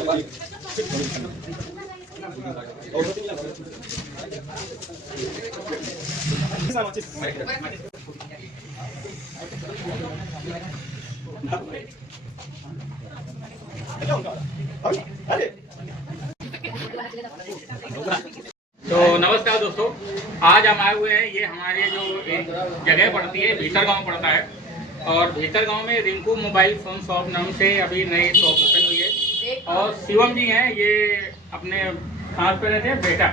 तो नमस्कार दोस्तों, आज हम आए हुए हैं। ये हमारे जो एक जगह पड़ती है, भीतर गांव पड़ता है, और भीतर गांव में रिंकू मोबाइल फ़ोन शॉप नाम से अभी नई शॉप ओपन हुई है। और शिवम जी हैं, ये अपने कहाँ पे रहते हैं बेटा,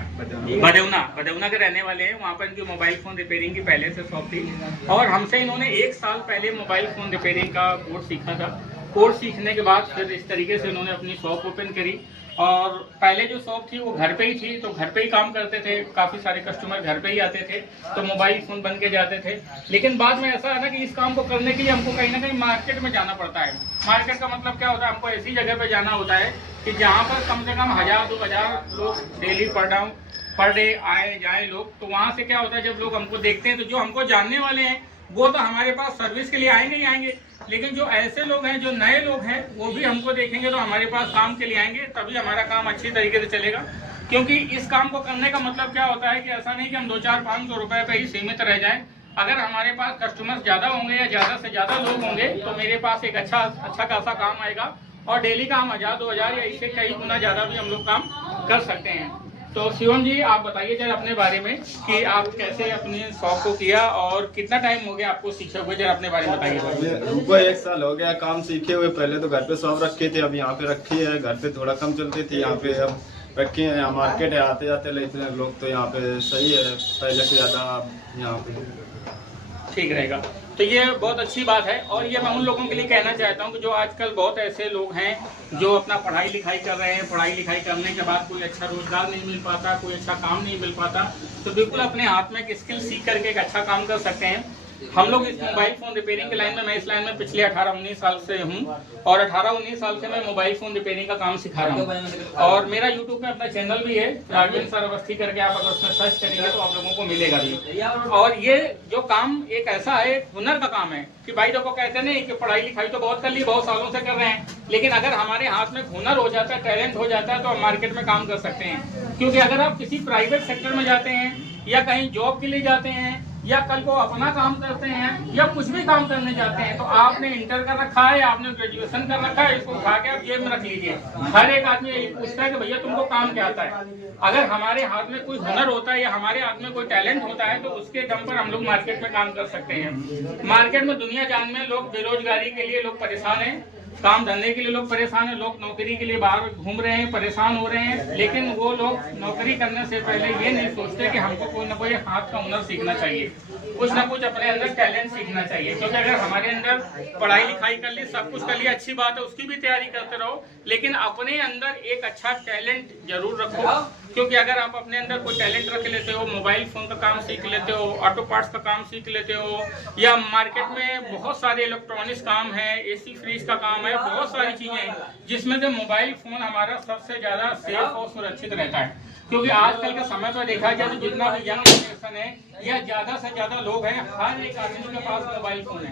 बदौना के रहने वाले हैं। वहाँ पर इनकी मोबाइल फ़ोन रिपेयरिंग की पहले से शॉप थी, और हमसे इन्होंने 1 साल पहले मोबाइल फ़ोन रिपेयरिंग का कोर्स सीखा था। कोर्स सीखने के बाद फिर इस तरीके से उन्होंने अपनी शॉप ओपन करी। और पहले जो शॉप थी वो घर पे ही थी, तो घर पे ही काम करते थे। काफ़ी सारे कस्टमर घर पे ही आते थे, तो मोबाइल फ़ोन बन के जाते थे। लेकिन बाद में ऐसा है ना कि इस काम को करने के लिए हमको कहीं ना कहीं मार्केट में जाना पड़ता है। मार्केट का मतलब क्या होता है, हमको ऐसी जगह पे जाना होता है कि जहाँ पर कम से कम 1000-2000 लोग डेली पर डे आए जाए लोग। तो वहाँ से क्या होता है, जब लोग हमको देखते हैं तो जो हमको जानने वाले हैं वो तो हमारे पास सर्विस के लिए आएंगे ही आएंगे, लेकिन जो ऐसे लोग हैं, जो नए लोग हैं, वो भी हमको देखेंगे तो हमारे पास काम के लिए आएंगे, तभी हमारा काम अच्छी तरीके से चलेगा। क्योंकि इस काम को करने का मतलब क्या होता है कि ऐसा नहीं कि हम 200-500 रुपए पे ही सीमित रह जाएं। अगर हमारे पास कस्टमर्स ज़्यादा होंगे या ज़्यादा से ज़्यादा लोग होंगे तो मेरे पास एक अच्छा खासा काम आएगा, और डेली का हम 1000-2000 या इससे कई गुना ज़्यादा भी हम लोग काम कर सकते हैं। तो शिवम जी, आप बताइए जरा अपने बारे में कि आप कैसे अपनी शॉप को किया और कितना टाइम हो गया आपको सीखे हुए, जरा अपने बारे में बताइए। हमको 1 साल हो गया काम सीखे हुए। पहले तो घर पे शॉप रखी थी, अब यहाँ पे रखी है। घर पे थोड़ा कम चलती थी, यहाँ पे अब रखी है। यहाँ मार्केट है, आते जाते लेते लोग, तो यहाँ पे सही है, पहले से ज़्यादा यहाँ पे ठीक रहेगा। तो ये बहुत अच्छी बात है, और ये मैं उन लोगों के लिए कहना चाहता हूँ कि जो आजकल बहुत ऐसे लोग हैं जो अपना पढ़ाई लिखाई कर रहे हैं, पढ़ाई लिखाई करने के बाद कोई अच्छा रोजगार नहीं मिल पाता, कोई अच्छा काम नहीं मिल पाता, तो बिल्कुल अपने हाथ में एक स्किल सीख करके एक अच्छा काम कर सकते हैं। हम लोग इस मोबाइल फ़ोन रिपेयरिंग के लाइन में, मैं इस लाइन में पिछले 18-19 साल से हूँ, और 18-19 साल से मैं मोबाइल फ़ोन रिपेयरिंग का काम सिखा रहा हूँ। और मेरा यूट्यूब पे अपना चैनल भी है, राघवेंद्र सर अवस्थी करके, आप अगर उसमें सर्च करेंगे तो आप लोगों को मिलेगा भी। और ये जो काम एक ऐसा है, हुनर का काम है कि भाई देखो, कहते नहीं कि पढ़ाई लिखाई तो बहुत कर ली, बहुत सालों से कर रहे हैं, लेकिन अगर हमारे हाथ में हुनर हो जाता है, टैलेंट हो जाता है, तो हम मार्केट में काम कर सकते हैं। क्योंकि अगर आप किसी प्राइवेट सेक्टर में जाते हैं या कहीं जॉब के लिए जाते हैं या कल को अपना काम करते हैं या कुछ भी काम करने जाते हैं, तो आपने इंटर कर रखा है या आपने ग्रेजुएशन कर रखा है, इसको उठा के आप जेब में रख लीजिए। हर एक आदमी यही पूछता है कि भैया तुमको काम क्या आता है। अगर हमारे हाथ में कोई हुनर होता है या हमारे हाथ में कोई टैलेंट होता है, तो उसके दम पर हम लोग मार्केट में काम कर सकते हैं। मार्केट में दुनिया जान में लोग बेरोजगारी के लिए लोग परेशान हैं, काम धंधे के लिए लोग परेशान हैं, लोग नौकरी के लिए बाहर घूम रहे हैं, परेशान हो रहे हैं, लेकिन वो लोग नौकरी करने से पहले ये नहीं सोचते कि हमको कोई ना कोई हाथ का हुनर सीखना चाहिए, कुछ ना कुछ अपने अंदर टैलेंट सीखना चाहिए। क्योंकि अगर हमारे अंदर पढ़ाई लिखाई कर ली, सब कुछ कर लिया, अच्छी बात है, उसकी भी तैयारी करते रहो, लेकिन अपने अंदर एक अच्छा टैलेंट जरूर रखो। क्योंकि अगर आप अपने अंदर कोई टैलेंट रख लेते हो, मोबाइल फ़ोन का काम सीख लेते हो, ऑटो पार्ट्स का काम सीख लेते हो, या मार्केट में बहुत सारे इलेक्ट्रॉनिक्स काम है, AC फ्रिज का काम है, बहुत सारी चीज़ें हैं जिसमें से मोबाइल फ़ोन हमारा सबसे ज़्यादा सेफ और सुरक्षित रहता है। क्योंकि आजकल के समय पर देखा जाए तो जितना भी यंग जनरेशन है या ज़्यादा से ज़्यादा लोग हैं, हर एक आदमी के पास मोबाइल फ़ोन है।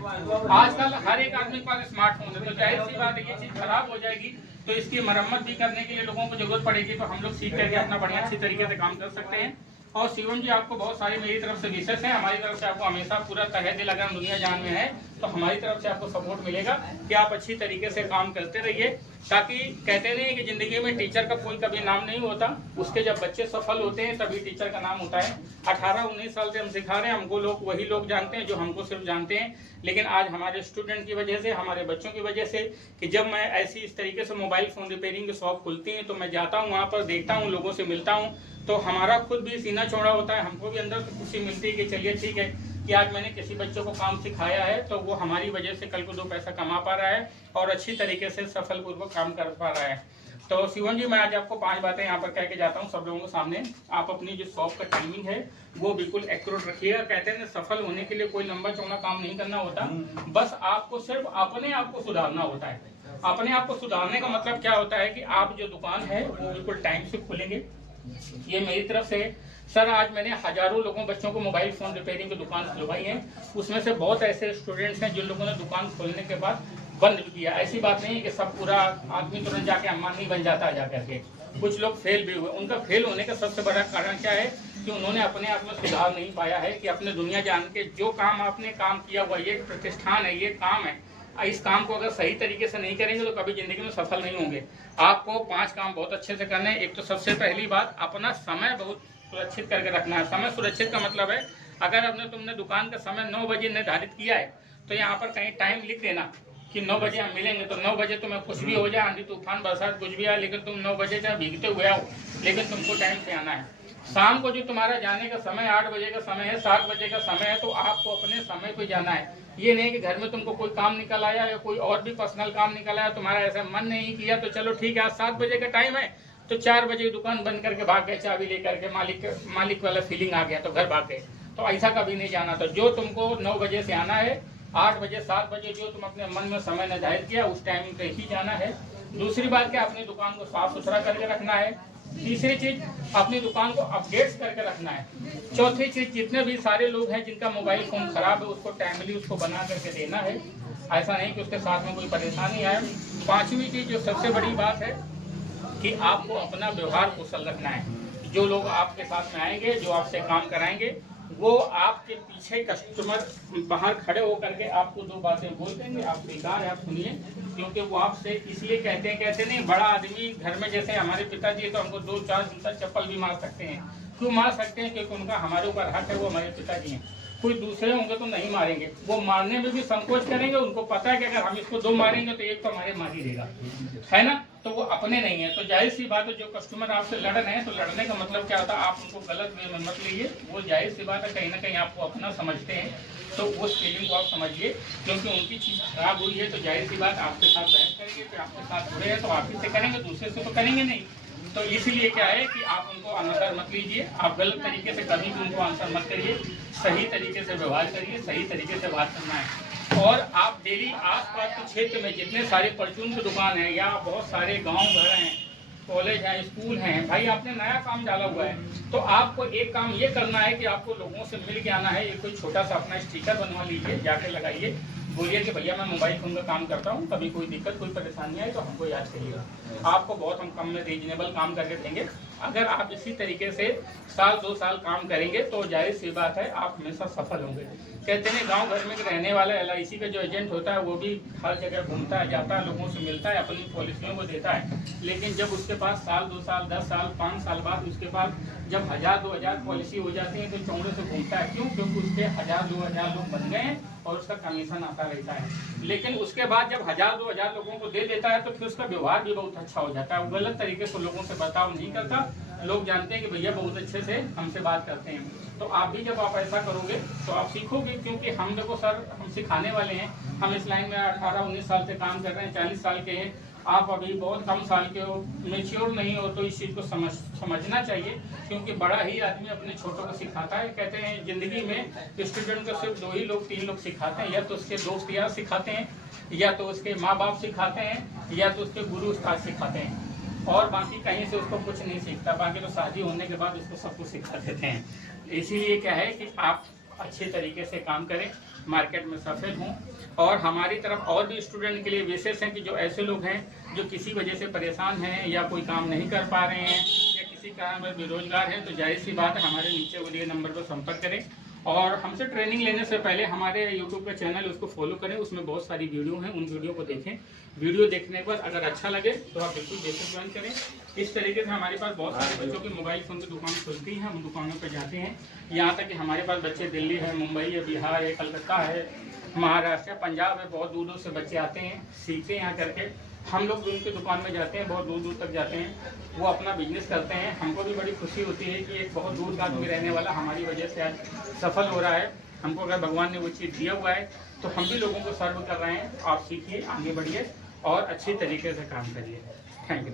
आजकल हर एक आदमी के पास स्मार्टफोन है, तो जाहिर सी बात है ये चीज़ खराब हो जाएगी, तो इसकी मरम्मत भी करने के लिए लोगों को जरूरत पड़ेगी। तो हम लोग सीख करके अपना बढ़िया अच्छी तरीके से काम कर सकते हैं। और शिवम जी, आपको बहुत सारी मेरी तरफ से विशेष है, हमारी तरफ से आपको हमेशा पूरा तहे दिल, अगर दुनिया जान में है तो हमारी तरफ से आपको सपोर्ट मिलेगा कि आप अच्छी तरीके से काम करते रहिए। ताकि कहते नहीं कि जिंदगी में टीचर का कोई कभी नाम नहीं होता, उसके जब बच्चे सफल होते हैं तभी टीचर का नाम होता है। 18-19 साल से हम सिखा रहे हैं, हमको लोग वही लोग जानते हैं जो हमको सिर्फ जानते हैं। लेकिन आज हमारे स्टूडेंट की वजह से, हमारे बच्चों की वजह से, कि जब मैं ऐसी इस तरीके से मोबाइल फ़ोन रिपेयरिंग की शॉप खुलती है तो मैं जाता हूँ वहाँ पर, देखता हूँ, लोगों से मिलता हूँ, तो हमारा खुद भी सीना चौड़ा होता है, हमको भी अंदर से खुशी मिलती है कि चलिए ठीक है कि आज मैंने किसी बच्चों को काम सिखाया है, तो वो हमारी वजह से कल को 2 पैसा कमा पा रहा है और अच्छी तरीके से सफलपूर्वक काम कर पा रहा है। तो शिवम जी, मैं आज आपको 5 बातें यहाँ पर कह के जाता हूँ सब लोगों के सामने। आप अपनी जो शॉप का टाइमिंग है वो बिल्कुल एक्यूरेट रखिएगा। कहते हैं सफल होने के लिए कोई लंबा चौड़ा काम नहीं करना होता, बस आपको सिर्फ अपने आप को सुधारना होता है। अपने आप को सुधारने का मतलब क्या होता है कि आप जो दुकान है वो बिल्कुल टाइम से खोलेंगे। ये मेरी तरफ से सर, आज मैंने हजारों लोगों बच्चों को मोबाइल फ़ोन रिपेयरिंग की दुकान खुलवाई है। उसमें से बहुत ऐसे स्टूडेंट्स हैं जिन लोगों ने दुकान खोलने के बाद बंद भी किया। ऐसी बात नहीं है कि सब पूरा आदमी तुरंत जाके अंबानी बन जाता है जा करके, कुछ लोग फेल भी हुए। उनका फेल होने का सबसे बड़ा कारण क्या है कि उन्होंने अपने आप में सुधार नहीं पाया है कि अपने दुनिया जान के जो काम आपने काम किया हुआ, ये प्रतिष्ठान है, ये काम है, इस काम को अगर सही तरीके से नहीं करेंगे तो कभी जिंदगी में सफल नहीं होंगे। आपको 5 काम बहुत अच्छे से करने हैं। एक तो सबसे पहली बात, अपना समय बहुत सुरक्षित करके रखना है। समय सुरक्षित का मतलब है, अगर तुमने दुकान का समय 9 बजे निर्धारित किया है तो यहाँ पर कहीं टाइम लिख देना कि 9 बजे हम मिलेंगे। तो 9 बजे तुम्हें कुछ भी हो जाए, आंधी तूफान बरसात कुछ भी आए, लेकिन तुम 9 बजे चाहे भीगते हुए आओ, लेकिन तुमको टाइम से आना है। शाम को जो तुम्हारा जाने का समय 8 बजे का समय है, 7 बजे का समय है, तो आपको अपने समय पे जाना है। ये नहीं कि घर में तुमको कोई काम निकल आया या कोई और भी पर्सनल काम निकल आया, तुम्हारा ऐसा मन नहीं किया तो चलो ठीक है, आज 7 बजे का टाइम है तो 4 बजे दुकान बंद करके भाग गए, चाबी लेकर के, मालिक वाला फीलिंग आ गया तो घर भाग गए। तो ऐसा कभी नहीं जाना। तो जो तुमको 9 बजे से आना है, 8 बजे 7 बजे जो तुम अपने मन में समय निर्धारित किया उस टाइम पे ही जाना है। दूसरी बात क्या, अपनी दुकान को साफ सुथरा करके रखना है। तीसरी चीज, अपनी दुकान को अपडेट्स करके रखना है। चौथी चीज, जितने भी सारे लोग हैं जिनका मोबाइल फोन खराब है उसको टाइमली उसको बना करके देना है, ऐसा नहीं कि उसके साथ में कोई परेशानी आए। 5वीं चीज जो सबसे बड़ी बात है कि आपको अपना व्यवहार कुशल रखना है। जो लोग आपके साथ में आएंगे, जो आपसे काम कराएंगे, वो आपके पीछे कस्टमर बाहर खड़े होकर के आपको 2 बातें बोल देंगे, आप स्वीकार है, आप सुनिए, क्योंकि वो आपसे इसलिए कहते नहीं, बड़ा आदमी घर में जैसे हमारे पिताजी तो हमको 2-4 जूता चप्पल भी मार सकते हैं। क्यों मार सकते हैं? क्योंकि उनका हमारे ऊपर हक है, वो हमारे पिताजी हैं। कोई दूसरे होंगे तो नहीं मारेंगे, वो मारने में भी संकोच करेंगे। उनको पता है कि अगर हम इसको 2 मारेंगे तो एक तो हमारे मार ही देगा, है ना। तो वो अपने नहीं है। तो जाहिर सी बात है, जो कस्टमर आपसे लड़ रहे हैं तो लड़ने का मतलब क्या होता है, आप उनको गलत वे में मत लीजिए। वो जाहिर सी बात है, कहीं ना कहीं आपको अपना समझते हैं, तो उस फीलिंग को आप समझिए। क्योंकि उनकी चीज़ खराब हुई है तो जाहिर सी बात आपके साथ बहस करेंगे, फिर आपके साथ जुड़े हैं तो आप ही से करेंगे, दूसरे से तो करेंगे नहीं। तो इसलिए क्या है कि आप उनको आंसर मत लीजिए, आप गलत तरीके से कभी भी उनको आंसर मत करिए, सही तरीके से व्यवहार करिए, सही तरीके से बात करना है। और आप डेली आसपास के क्षेत्र में जितने सारे परचून की दुकान है या बहुत सारे गांव घर हैं, कॉलेज हैं, स्कूल हैं, भाई आपने नया काम डाला हुआ है तो आपको एक काम ये करना है कि आपको लोगों से मिल के आना है। ये कोई छोटा सा अपना स्टिकर बनवा लीजिए, जाके लगाइए, बोलिए कि भैया मैं मोबाइल फ़ोन का काम करता हूँ, कभी कोई दिक्कत कोई परेशानी आए तो हमको याद करिएगा। आपको बहुत हम कम में रीजनेबल काम करके देंगे। अगर आप इसी तरीके से 1-2 साल काम करेंगे तो जाहिर सी बात है आप हमेशा सफल होंगे। कहते हैं गांव घर में रहने वाला LIC का जो एजेंट होता है वो भी हर जगह घूमता है, जाता है, लोगों से मिलता है, अपनी पॉलिसियों को देता है, लेकिन जब उसके पास 1 साल 2 साल 10 साल 5 साल बाद उसके पास जब 1000-2000 पॉलिसी हो जाती है तो चौड़े से घूमता है। क्यों? क्योंकि उसके 1000-2000 लोग बन गए हैं और उसका कमीशन आता रहता है। लेकिन उसके बाद जब 1000-2000 लोगों को दे देता है तो फिर उसका व्यवहार भी बहुत अच्छा हो जाता है। वो गलत तरीके से लोगों से बर्ताव नहीं करता, लोग जानते हैं कि भैया बहुत अच्छे से हमसे बात करते हैं। तो आप भी जब आप ऐसा करोगे तो आप सीखोगे, क्योंकि हम देखो सर, हम सिखाने वाले हैं, हम इस लाइन में 18-19 साल से काम कर रहे हैं, 40 साल के हैं, आप अभी बहुत कम साल के हो, मेच्योर नहीं हो, तो इस चीज़ को समझना चाहिए। क्योंकि बड़ा ही आदमी अपने छोटों को सिखाता है। कहते हैं ज़िंदगी में स्टूडेंट को सिर्फ 2 ही लोग 3 लोग सिखाते हैं, या तो उसके दोस्त यार सिखाते हैं, या तो उसके माँ बाप सिखाते हैं, या तो उसके गुरु उस्ताद सिखाते हैं, और बाकी कहीं से उसको कुछ नहीं सीखता। बाकी तो शादी होने के बाद उसको सब कुछ सिखा देते हैं। इसीलिए क्या है कि आप अच्छे तरीके से काम करें, मार्केट में सफल हों। और हमारी तरफ और भी स्टूडेंट के लिए विशेष है कि जो ऐसे लोग हैं जो किसी वजह से परेशान हैं या कोई काम नहीं कर पा रहे हैं या किसी कारण पर बेरोजगार हैं, तो जाहिर सी बात है हमारे नीचे दिए नंबर पर संपर्क करें। और हमसे ट्रेनिंग लेने से पहले हमारे YouTube का चैनल उसको फॉलो करें, उसमें बहुत सारी वीडियो हैं, उन वीडियो को देखें। वीडियो देखने पर अगर अच्छा लगे तो आप बिल्कुल बेशक ज्वाइन करें। इस तरीके से हमारे पास बहुत सारे बच्चों की मोबाइल फ़ोन की दुकान खुलती है, हम दुकानों पर जाते हैं। यहाँ तक कि हमारे पास बच्चे दिल्ली है, मुंबई है, बिहार है, कलकत्ता है, महाराष्ट्र है, पंजाब है, बहुत दूर दूर से बच्चे आते हैं, सीखते हैं यहाँ करके। हम लोग उनकी दुकान में जाते हैं, बहुत दूर दूर तक जाते हैं, वो अपना बिजनेस करते हैं। हमको भी बड़ी खुशी होती है कि एक बहुत दूर का आदमी रहने वाला हमारी वजह से आज सफल हो रहा है। हमको अगर भगवान ने वो चीज़ दिया हुआ है तो हम भी लोगों को सर्व कर रहे हैं। आप सीखिए, आगे बढ़िए और अच्छी तरीके से काम करिए। Thank you.